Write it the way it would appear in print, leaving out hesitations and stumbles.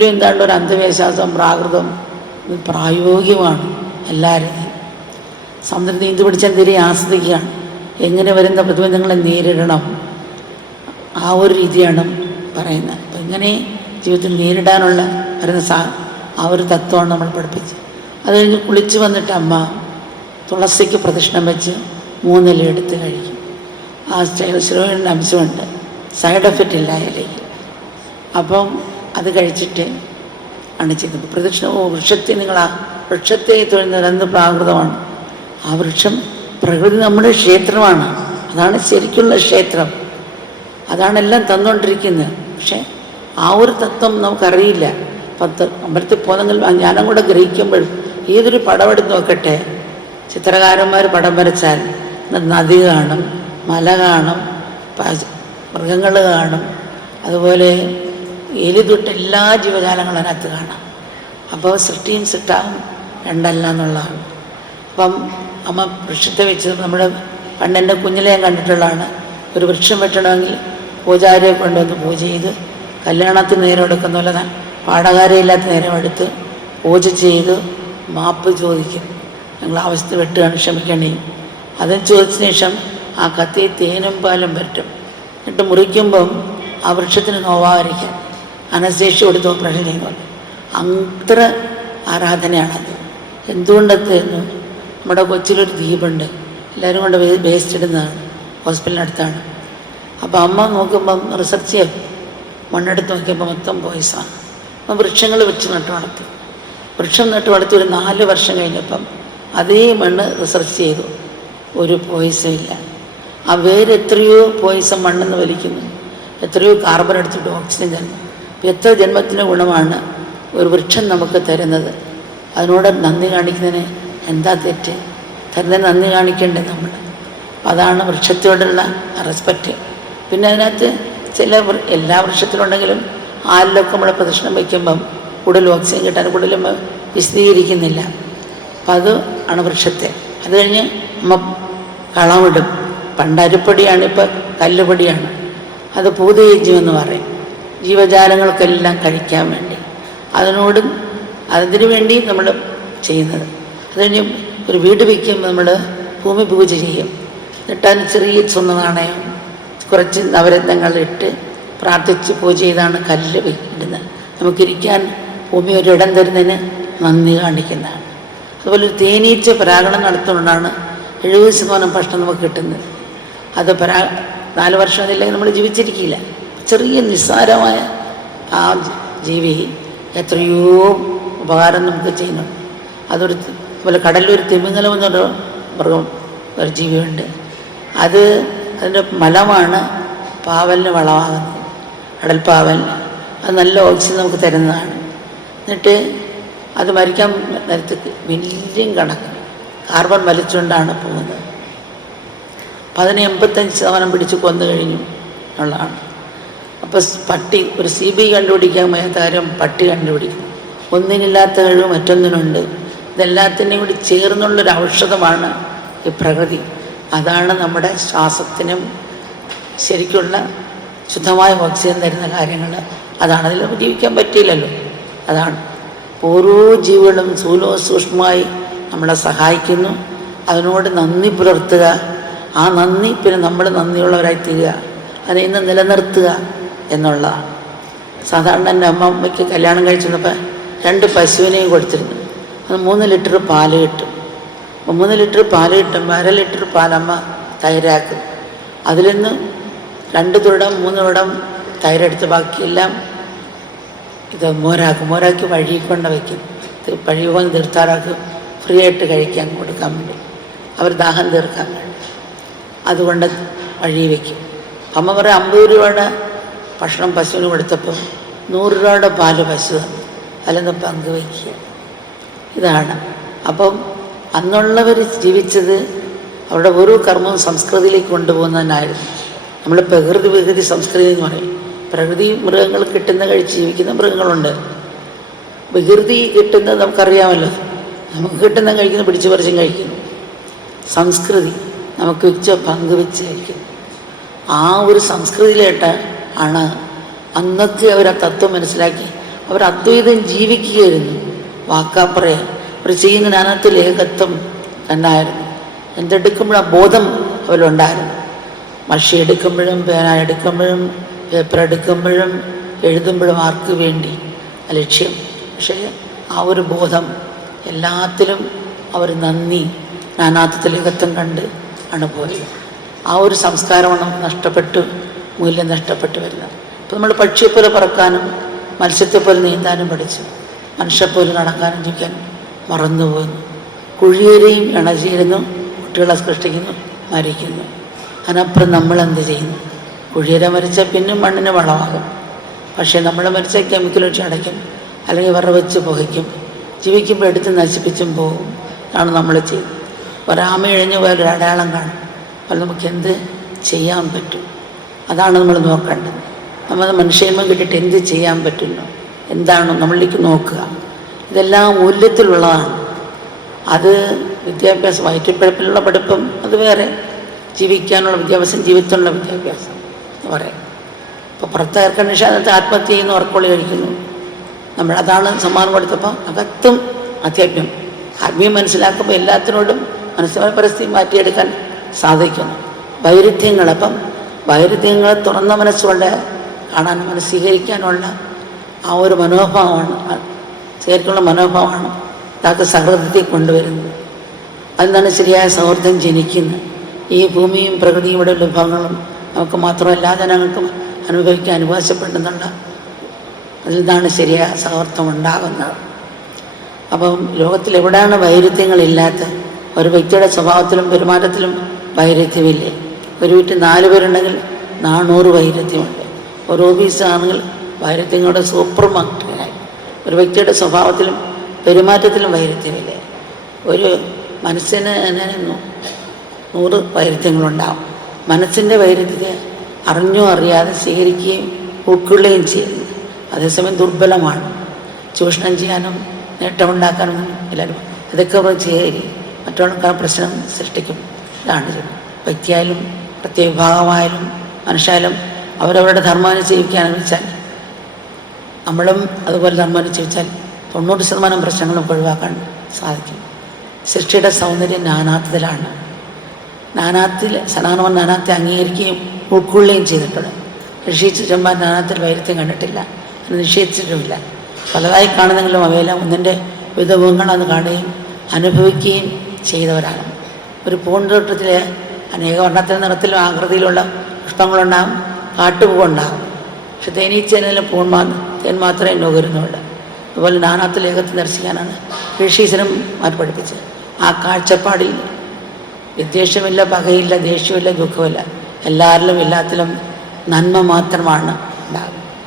തുല്യം എന്താണ്ട് ഒരു അന്ധവിശ്വാസം, പ്രാകൃതം പ്രായോഗികമാണ്. എല്ലാവരും സമുദ്രം നീന്തി പിടിച്ചാൽ തീരെ ആസ്വദിക്കുകയാണ്. എങ്ങനെ വരുന്ന പ്രതിബന്ധങ്ങളെ നേരിടണം, ആ ഒരു രീതിയാണ് പറയുന്നത്. അപ്പം ഇങ്ങനെ ജീവിതത്തിൽ നേരിടാനുള്ള വരുന്ന ആ ഒരു തത്വമാണ് നമ്മൾ പഠിപ്പിച്ചത്. അത് കഴിഞ്ഞ് കുളിച്ച് വന്നിട്ട് അമ്മ തുളസിക്ക് പ്രദക്ഷിണം വെച്ച് 3 ഇല എടുത്ത് കഴിക്കും. ആ ശ്രീയുടെ അംശമുണ്ട്, സൈഡ് എഫക്റ്റ് ഇല്ല ഇലയിൽ. അപ്പം അത് കഴിച്ചിട്ട് ആണ് ചെയ്യുന്നത്. പ്രദക്ഷിണം വൃക്ഷത്തെ ആ വൃക്ഷത്തെ തൊഴുന്നത് എന്ത് പ്രാകൃതമാണ്. ആ വൃക്ഷം പ്രകൃതി നമ്മുടെ ക്ഷേത്രമാണ്. അതാണ് ശരിക്കുള്ള ക്ഷേത്രം. അതാണെല്ലാം തന്നുകൊണ്ടിരിക്കുന്നത്. പക്ഷേ ആ ഒരു തത്വം നമുക്കറിയില്ല. അമ്പലത്തിൽ പോകുന്നെങ്കിൽ ഞാനും കൂടെ ഗ്രഹിക്കുമ്പോൾ ഏതൊരു പടമെടുത്ത് നോക്കട്ടെ, ചിത്രകാരന്മാർ പടം വരച്ചാൽ നദി കാണും, മല കാണും, മൃഗങ്ങൾ കാണും, അതുപോലെ എലി തൊട്ട് എല്ലാ ജീവജാലങ്ങളും അതിനകത്ത് കാണാം. അപ്പോൾ സൃഷ്ടിയും സൃഷ്ടാവും രണ്ടല്ല എന്നുള്ളതാണ്. അപ്പം അമ്മ വൃക്ഷത്തെ വെച്ച് നമ്മുടെ പണ്ടെൻ്റെ കുഞ്ഞിലെ ഞാൻ കണ്ടിട്ടുള്ളതാണ്. ഒരു വൃക്ഷം വെട്ടണമെങ്കിൽ പൂജാരിയെ കൊണ്ടുവന്ന് പൂജ ചെയ്ത് കല്യാണത്തിന് നേരം എടുക്കുന്ന പോലെ പാടകാരയില്ലാത്ത നേരം എടുത്ത് പൂജ ചെയ്ത് മാപ്പ് ചോദിക്കും. ഞങ്ങൾ ആവശ്യത്തിൽ വെട്ടുകയാണ്, ക്ഷമിക്കണേ. അത് ചോദിച്ച ശേഷം ആ കത്തി തേനും പാലും പറ്റും. എന്നിട്ട് മുറിക്കുമ്പം ആ വൃക്ഷത്തിന് നോവാതിരിക്കാൻ അനസ്തേഷ്യ കൊടുത്ത് ഓപ്പറേഷൻ ചെയ്യുന്നത്. അത്ര ആരാധനയാണത്. എന്തുകൊണ്ടെത്തുന്നു, നമ്മുടെ കൊച്ചിലൊരു ദ്വീപുണ്ട്, എല്ലാവരും കൊണ്ട് വേസ്റ്റ് ഇടുന്നതാണ്, ഹോസ്പിറ്റലിനടുത്താണ്. അപ്പോൾ അമ്മ നോക്കുമ്പം റിസർച്ച് ചെയ്യും, മണ്ണെടുത്ത് നോക്കിയപ്പോൾ മൊത്തം പോയിസാണ്. അപ്പം വൃക്ഷങ്ങൾ വെച്ച് നട്ട് വളർത്തി. വൃക്ഷം നട്ട് വളർത്തി ഒരു 4 വർഷം കഴിഞ്ഞപ്പം അതേ മണ്ണ് റിസർച്ച് ചെയ്തു, ഒരു പോയിസും ഇല്ല. ആ വേര് എത്രയോ പോയിസം മണ്ണെന്ന് വലിക്കുന്നു, എത്രയോ കാർബൺ എടുത്തിട്ട് ഓക്സിജൻ തരുന്നു. എത്ര ജന്മത്തിൻ്റെ ഗുണമാണ് ഒരു വൃക്ഷം നമുക്ക് തരുന്നത്. അതിനോട് നന്ദി കാണിക്കുന്നതിന് എന്താ തെറ്റ്? തരുന്നതിന് നന്ദി കാണിക്കേണ്ടത് നമ്മൾ. അതാണ് വൃക്ഷത്തോടുള്ള റെസ്പെക്റ്റ്. പിന്നെ അതിനകത്ത് എല്ലാ വൃക്ഷത്തിലുണ്ടെങ്കിലും ആലിലൊക്കെ നമ്മൾ പ്രദക്ഷിണം വയ്ക്കുമ്പം കൂടുതൽ ഓക്സിജൻ കിട്ടാൻ കൂടുതലും വിശദീകരിക്കുന്നില്ല. അപ്പം അത് ആണ് വൃക്ഷത്തെ. അത് കഴിഞ്ഞ് നമ്മൾ കളമിടും. പണ്ട് അരിപ്പൊടിയാണ്, ഇപ്പോൾ കല്ലുപൊടിയാണ്. അത് പൂതയജ്ഞമെന്ന് പറയും. ജീവജാലങ്ങൾക്കെല്ലാം കഴിക്കാൻ വേണ്ടി അതിനു വേണ്ടി നമ്മൾ ചെയ്യുന്നത്. അത് കഴിഞ്ഞ് ഒരു വീട് വയ്ക്കുമ്പോൾ നമ്മൾ ഭൂമി പൂജ ചെയ്യും. എന്നിട്ട് അതിന് ചെറിയ സ്വർണ്ണ നാണയം കുറച്ച് നവരത്നങ്ങളിട്ട് പ്രാർത്ഥിച്ച് പൂജ ചെയ്താണ് കല്ല് ഇടുന്നത്. നമുക്കിരിക്കാൻ ഭൂമി ഒരിടം തരുന്നതിന് നന്ദി കാണിക്കുന്നതാണ്. അതുപോലെ ഒരു തേനീച്ച പരാഗണം നടത്തുകൊണ്ടാണ് 70% ഭക്ഷണം നമുക്ക് കിട്ടുന്നത്. അത് 4 വർഷം അതില്ലെങ്കിൽ നമ്മൾ ജീവിച്ചിരിക്കില്ല. ചെറിയ നിസ്സാരമായ ആ ജീവി എത്രയോ ഉപകാരം നമുക്ക് ചെയ്യുന്നുണ്ട്. അതൊരു അതുപോലെ കടലിലൊരു തിമിംഗലം എന്നൊരു മൃഗം, ഒരു ജീവിയുണ്ട്. അതിൻ്റെ മലമാണ് പാവലിന് വളമാകുന്നത്, കടൽപ്പാവലിന്. അത് നല്ല ഓക്സിജൻ നമുക്ക് തരുന്നതാണ്. എന്നിട്ട് അത് മരിക്കാൻ നേരത്തേക്ക് മില്യൺ കണക്കിന് കാർബൺ വലിച്ചുകൊണ്ടാണ് പോകുന്നത്. അപ്പം അതിനെ 85% പിടിച്ച് കൊന്നു കഴിഞ്ഞു എന്നുള്ളതാണ്. അപ്പോൾ ഒരു CBI കണ്ടുപിടിക്കാൻ വയ്യാത്ത കാര്യം പട്ടി കണ്ടുപിടിക്കും. ഒന്നിനില്ലാത്ത കഴിവ് മറ്റൊന്നിനുണ്ട്. ഇതെല്ലാത്തിനെയും കൂടി ചേർന്നുള്ളൊരു ഔഷധമാണ് ഈ പ്രകൃതി. അതാണ് നമ്മുടെ ശ്വാസത്തിനും ശരിക്കുള്ള ശുദ്ധമായ ഓക്സിജൻ തരുന്ന കാര്യങ്ങൾ. അതാണ്. അതിൽ ജീവിക്കാൻ പറ്റിയില്ലല്ലോ. അതാണ് ഓരോ ജീവികളും സൂക്ഷ്മമായി നമ്മളെ സഹായിക്കുന്നു. അതിനോട് നന്ദി പുലർത്തുക. ആ നന്ദി പിന്നെ നമ്മൾ നന്ദിയുള്ളവരായി തീരുക, അതിനെ ഇന്ന് നിലനിർത്തുക എന്നുള്ളതാണ്. സാധാരണ എൻ്റെ അമ്മയ്ക്ക് കല്യാണം കഴിച്ചിരുന്നപ്പോൾ 2 പശുവിനെയും കൊടുത്തിരുന്നു. അത് 3 ലിറ്റർ പാല് കിട്ടും. അപ്പോൾ 3 ലിറ്റർ പാല് കിട്ടുമ്പോൾ 1/2 ലിറ്റർ പാലമ്മ തൈരാക്കും. അതിൽ നിന്ന് 2 തുടം 3 തുടം തൈരെടുത്ത് ബാക്കിയെല്ലാം ഇത് മോരാക്കി വഴി കൊണ്ട് വയ്ക്കും. വഴി കൊണ്ട് തീർത്താറാക്കും, ഫ്രീ ആയിട്ട് കഴിക്കാൻ കൊടുക്കാൻ വേണ്ടി, അവർ ദാഹം തീർക്കാൻ വേണ്ടി. അതുകൊണ്ട് വഴി വയ്ക്കും. അമ്മ പറയും 50 രൂപയുടെ ഭക്ഷണം പശുവിന് കൊടുത്തപ്പോൾ 100 രൂപയുടെ പാല് പശു തന്നു. അതിലൊന്ന് പങ്കുവയ്ക്കുക. ഇതാണ്. അപ്പം അന്നുള്ളവർ ജീവിച്ചത് അവരുടെ ഓരോ കർമ്മവും സംസ്കൃതിയിലേക്ക് കൊണ്ടുപോകുന്നതിനായിരുന്നു. നമ്മൾ പ്രകൃതി സംസ്കൃതി എന്ന് പറയും. പ്രകൃതി മൃഗങ്ങൾ കിട്ടുന്ന കഴിച്ച് ജീവിക്കുന്ന മൃഗങ്ങളുണ്ട്. വികൃതി കിട്ടുന്നത് നമുക്കറിയാമല്ലോ. നമുക്ക് കിട്ടുന്ന കഴിക്കുന്നു, പിടിച്ചു പറിച്ചും കഴിക്കുന്നു. സംസ്കൃതി നമുക്ക് പങ്കുവെച്ച് കഴിക്കുന്നു. ആ ഒരു സംസ്കൃതിയിലായിട്ട് ആണ് അന്നൊക്കെ അവർ ആ തത്വം മനസ്സിലാക്കി അവർ അദ്വൈതം ജീവിക്കുകയായിരുന്നു. വാക്കാ പറയാൻ അവർ ചെയ്യുന്ന ജ്ഞാനത്തിൽ ഏകത്വം എന്നായിരുന്നു. എന്തെടുക്കുമ്പോഴും ആ ബോധം അവരുണ്ടായിരുന്നു. മഷി എടുക്കുമ്പോഴും പേന എടുക്കുമ്പോഴും പേപ്പർ എടുക്കുമ്പോഴും എഴുതുമ്പോഴും ആർക്ക് വേണ്ടി ലക്ഷ്യം. പക്ഷേ ആ ഒരു ബോധം എല്ലാത്തിലും അവർ നന്ദി നാനാത്വത്തിൽ ഏകത്വം കണ്ട് ആണ് പോയത്. ആ ഒരു സംസ്കാരമാണ് നമുക്ക് നഷ്ടപ്പെട്ടു, മൂല്യം നഷ്ടപ്പെട്ടു വരുന്നത്. അപ്പോൾ നമ്മൾ പക്ഷിയെപ്പോലെ പറക്കാനും മത്സ്യത്തെപ്പോലെ നീന്താനും പഠിച്ചു, മനുഷ്യരെപ്പോലെ നടക്കാനും ജീവിക്കാനും മറന്നുപോകുന്നു. കുഴിയേരെയും ഇണചേരുന്നു, കുട്ടികളെ സൃഷ്ടിക്കുന്നു, മരിക്കുന്നു. അതിനപ്പുറം നമ്മളെന്ത് ചെയ്യുന്നു? കുഴിയേര മരിച്ചാൽ പിന്നും മണ്ണിന് വളമാകും. പക്ഷേ നമ്മൾ മരിച്ചാൽ കെമിക്കൽ വെച്ച് അടയ്ക്കും, അല്ലെങ്കിൽ വിറ വെച്ച് പുകയ്ക്കും, ജീവിക്കുമ്പോൾ എടുത്ത് നശിപ്പിച്ചും പോകും. ഇതാണ് നമ്മൾ ചെയ്യുന്നത്. ഒരാമ ഇഴഞ്ഞു പോയാൽ ഒരു അടയാളം കാണും. അപ്പോൾ നമുക്ക് എന്ത് ചെയ്യാൻ പറ്റും? അതാണ് നമ്മൾ നോക്കേണ്ടത്. നമ്മൾ മനുഷ്യന്മ കിട്ടിയിട്ട് എന്ത് ചെയ്യാൻ പറ്റുന്നു, എന്താണ് നമ്മളിലേക്ക് നോക്കുക. ഇതെല്ലാം മൂല്യത്തിലുള്ളതാണ്. അത് വിദ്യാഭ്യാസം, വയറ്റിപ്പഴപ്പിലുള്ള പഠിപ്പും അത് വേറെ, ജീവിക്കാനുള്ള വിദ്യാഭ്യാസം, ജീവിതത്തിനുള്ള വിദ്യാഭ്യാസം എന്ന് പറയും. ഇപ്പോൾ പുറത്ത് എയർ കണ്ടീഷനകത്ത് ആത്മഹത്യ ചെയ്യുന്നു, ഉറക്കോളി കഴിക്കുന്നു. നമ്മളതാണ് സമ്മാനം കൊടുത്തപ്പോൾ അകത്തും അധ്യാത്മം, ആത്മീയം മനസ്സിലാക്കുമ്പോൾ എല്ലാത്തിനോടും മനസ്സിലായ പരിസ്ഥിതി മാറ്റിയെടുക്കാൻ സാധിക്കുന്നു. വൈരുദ്ധ്യങ്ങളപ്പം വൈരുദ്ധ്യങ്ങളെ തുറന്ന മനസ്സുകൊണ്ട് കാണാനും സ്വീകരിക്കാനുള്ള ആ ഒരു മനോഭാവമാണ്, സ്വീകരിക്കാനുള്ള മനോഭാവമാണ് യഥാർത്ഥ സൗഹൃദത്തെ കൊണ്ടുവരുന്നത്. അതിനാണ് ശരിയായ സൗഹൃദം ജനിക്കുന്നത്. ഈ ഭൂമിയും പ്രകൃതിയും ഇവിടെ വിഭവങ്ങളും നമുക്ക് മാത്രമല്ല ജനങ്ങൾക്കും അനുഭവിക്കാൻ അനുവാസപ്പെടുന്നുള്ള അതിൽ നിന്നാണ് ശരിയായ സൗഹൃദം ഉണ്ടാകുന്നത്. അപ്പം ലോകത്തിൽ എവിടെയാണ് വൈരുദ്ധ്യങ്ങളില്ലാത്ത? ഒരു വ്യക്തിയുടെ സ്വഭാവത്തിലും പെരുമാറ്റത്തിലും വൈരുദ്ധ്യമില്ലേ? ഒരു വീട്ടിൽ 4 പേരുണ്ടെങ്കിൽ 400 വൈരുദ്ധ്യമുണ്ട്. ഒരു ഓഫീസാണെങ്കിൽ വൈരുദ്ധ്യങ്ങളുടെ സൂപ്പർ മാർക്കറ്റായി. ഒരു വ്യക്തിയുടെ സ്വഭാവത്തിലും പെരുമാറ്റത്തിലും വൈരുദ്ധ്യമില്ലേ? ഒരു മനസ്സിന് 100 വൈരുദ്ധ്യങ്ങളുണ്ടാവും. മനസ്സിൻ്റെ വൈരുദ്ധ്യത്തെ അറിഞ്ഞോ അറിയാതെ സ്വീകരിക്കുകയും ഉൾക്കൊള്ളുകയും ചെയ്യുന്നു. അതേസമയം ദുർബലമാണ്. ചൂഷണം ചെയ്യാനും നേട്ടമുണ്ടാക്കാനും എല്ലാവരും ഇതൊക്കെ അവർ ചെയ്യും, മറ്റുള്ളവർക്ക് പ്രശ്നം സൃഷ്ടിക്കും. ഇതാണ് വ്യക്തിയായാലും പ്രത്യേക വിഭാഗമായാലും മനുഷ്യായാലും അവരവരുടെ ധർമ്മം ജീവിക്കാനും വെച്ചാൽ നമ്മളും അതുപോലെ ധർമ്മം ജീവിച്ചാൽ 90% പ്രശ്നങ്ങളും ഒഴിവാക്കാൻ സാധിക്കും. സൃഷ്ടിയുടെ സൗന്ദര്യം നാനാത്വത്തിലാണ്. നാനാത്തിൽ സനാതനവൻ നാനാത്തെ അംഗീകരിക്കുകയും ഉൾക്കൊള്ളുകയും ചെയ്തിട്ടുണ്ട്. ഋഷിച്ചന്മാർ നാനാത്തിൽ വൈരുദ്ധ്യം കണ്ടിട്ടില്ല, നിഷേധിച്ചിട്ടുമില്ല. പലതായി കാണുന്നെങ്കിലും അവയെല്ലാം ഒന്നിൻ്റെ വിവിധ മുഖങ്ങളെന്ന് കാണുകയും അനുഭവിക്കുകയും ചെയ്തവരാണ്. ഒരു പൂന്തോട്ടത്തിൽ അനേക വർണ്ണത്തിൽ നിറത്തിലും ആകൃതിയിലുള്ള പുഷ്പങ്ങളുണ്ടാകും, കാട്ടുപൂവുണ്ടാകും. പക്ഷെ തേനീച്ചയിലും തേൻ മാത്രമേ നുകരുന്നുള്ളൂ. അതുപോലെ നാനാത്തിൽ ഏകത്വം ദർശിക്കാനാണ് ഋഷീശ്വരൻ മാറ്റി പഠിപ്പിച്ചത്. ആ കാഴ്ചപ്പാടിൽ വിദ്വേഷമില്ല, പകയില്ല, ദേഷ്യമില്ല, ദുഃഖമില്ല. എല്ലാവരിലും എല്ലാത്തിലും നന്മ മാത്രമാണ് ഉണ്ടാകുന്നത്.